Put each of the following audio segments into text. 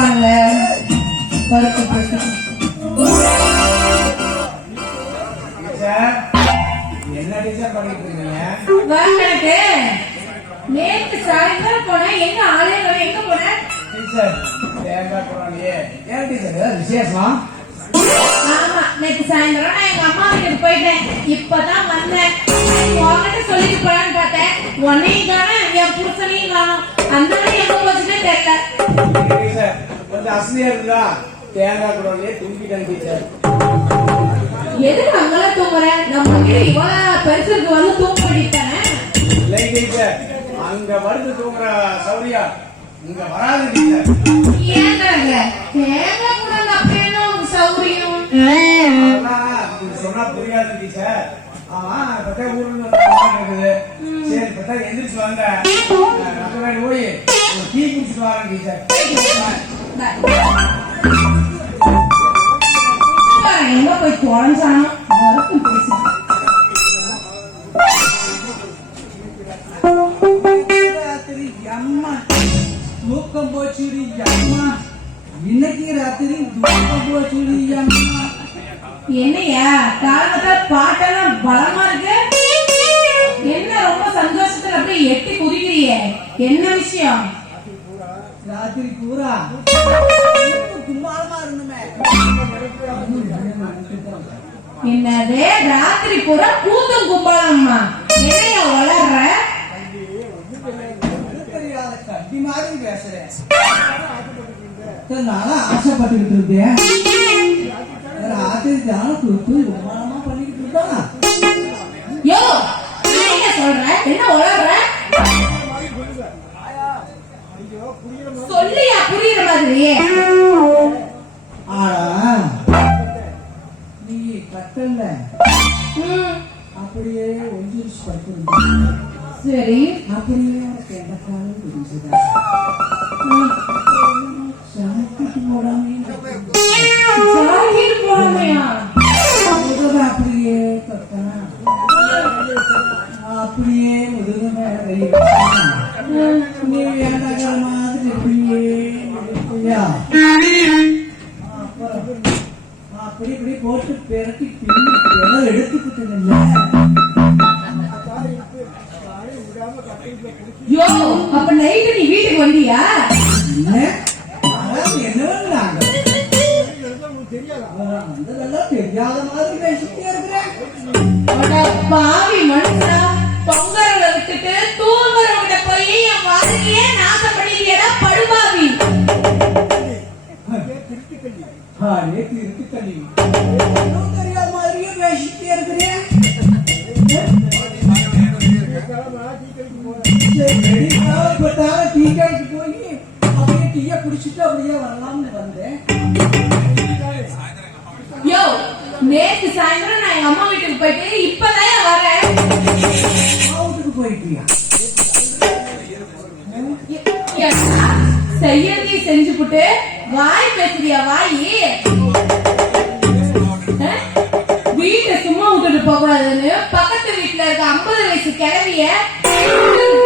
இருப்பாங்க. என்ன டீச்சர் பண்ணிட்டு இருக்கீங்க? நேற்று சாயந்தரம் போனேன், எங்க ஆளே எங்க போனேன் டீச்சர்? தேங்காய் போறாங்களே. ஏன் டீச்சர் விசேஷமா? ஆமா, நேற்று சாயந்தரம் நான் எங்க அம்மா வீட்டுக்கு போயிட்டேன். இப்பதான் வந்தேன். உங்ககிட்ட சொல்லிட்டு போலான்னு பார்த்தேன். உன்னையும் காணும், என் புருஷனையும் காணும். அந்த மாதிரி எங்க போச்சுன்னே தெரியல. டீச்சர் கொஞ்சம் அசதியா இருந்தா தேங்காய் போறாங்களே தூங்கிட்டேன் டீச்சர். எதுக்கு அங்கெல்லாம் தூங்குறேன்? நம்ம வீடு இவ்வளவு பெருசுக்கு வந்து தூங்க வேண்டியதானே? இல்லை டீச்சர், அங்க வந்து தூங்குற சௌரியா இங்க வராது டீச்சர். ஏங்க தேங்காய் போறாங்க அப்படின்னு ஒரு சௌரியம் சொன்னா புரியாது டீச்சர். ஆமா பத்தா ஊர்ல இருக்குது. சரி பத்தா எந்திரிச்சு வாங்க, நம்ம போய் டீ குடிச்சிட்டு வரேன் டீச்சர். எங்க போய் குறைஞ்சானோ வரைக்கும் பேசுறேன். அம்மா தூக்கம் போச்சுடி அம்மா, இன்னைக்கு ராத்திரி தூக்கம் போச்சுடி அம்மா. என்னையா காலத்துல பாட்டெல்லாம் பலமா இருக்கு? என்ன ரொம்ப சந்தோஷத்துல அப்படியே எட்டி குதிக்கிறியே, என்ன விஷயம்? ராத்திரி பூரா கும்மாளமா இருந்துமே. என்னது ராத்திரி பூரா கூத்தும் கும்பாலம்மா? என்னையா வளர்ற? தெரியாத கட்டி மாதிரி பேசுறேன். நானும் ஆசைப்பட்டுக்கிட்டு இருந்தேன். ராத்திரி தானம் கூத்து கும்மாளமா பண்ணிக்கிட்டு இருக்கானா? யோ என்ன சொல்ற? என்ன வளர்ற? சொல்லியா புரியுற மாதிரியே? ஆடா நீ கட்டல அப்படியே ஒஞ்சிருச்சு படுத்திருந்த. சரி அப்படியே உனக்கு எந்த காலம் தெரிஞ்சுதா? சாப்பிட்டு போடாமே போடாமையா? அப்படியே கட்டனா அப்படியே முதுக மேல நீ வேண்டாக்கிற மாதிரி அப்படியே அப்படி இப்படி போட்டு பெருக்கி பின்னி எல்லாம் எடுத்துக்கிட்டு. யோ அப்ப நைட்டு நீ வீட்டுக்கு வந்தியா? தெரியாத மாதிரி பேசிட்டே இருக்கிறேன். பாவி மனுஷா, பொங்கலை விட்டுட்டு தூங்குறவங்கிட்ட போய் என் வாழ்க்கையே நாசம் பண்ணிட்டியடா படுபாவி. தெரியாத மாதிரியே பேசிட்டே இருக்கிறேன். டீ கடைக்கு போய் அப்படியே டீயை குடிச்சிட்டு அப்படியே வரலாம்னு வந்தேன். யோ நேற்று சாயந்தரம் நான் எங்க அம்மா வீட்டுக்கு போயிட்டு இப்பதான் வரேன். வீட்டுக்கு போயிட்டியா? செய்யறதை செஞ்சு போட்டு வாய் பேசுறியா? வாயி வீட்டை சும்மா விட்டுட்டு போக கூடாதுன்னு பக்கத்து வீட்டுல இருக்க 50 வயசு கிழவிய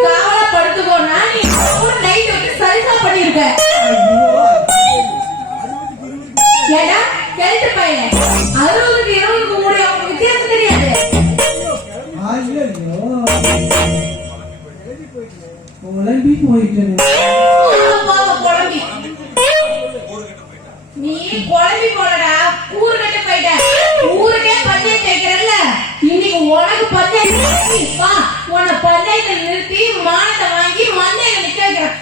காவலா படுத்துக்கோனா நீ நைட் வந்து சரிசா பண்ணிருக்க. ஏடா கெழுத்து பையன் 60க்கு 20க்கு மூடி அவங்க வித்தியாசம் தெரியாது. குழம்பி போயிட்டேன். குழம்பி நீ குழம்பி போனடா, ஊரு கட்டு போயிட்ட. ஊருக்கே பஞ்சாயத்து வைக்கிறல்ல, இன்னைக்கு உனக்கு பஞ்சாயத்து வா. உன்னை பஞ்சாயத்துல நிறுத்தி மானத்தை வாங்கி மந்தையில நிக்க வைக்கிறேன்.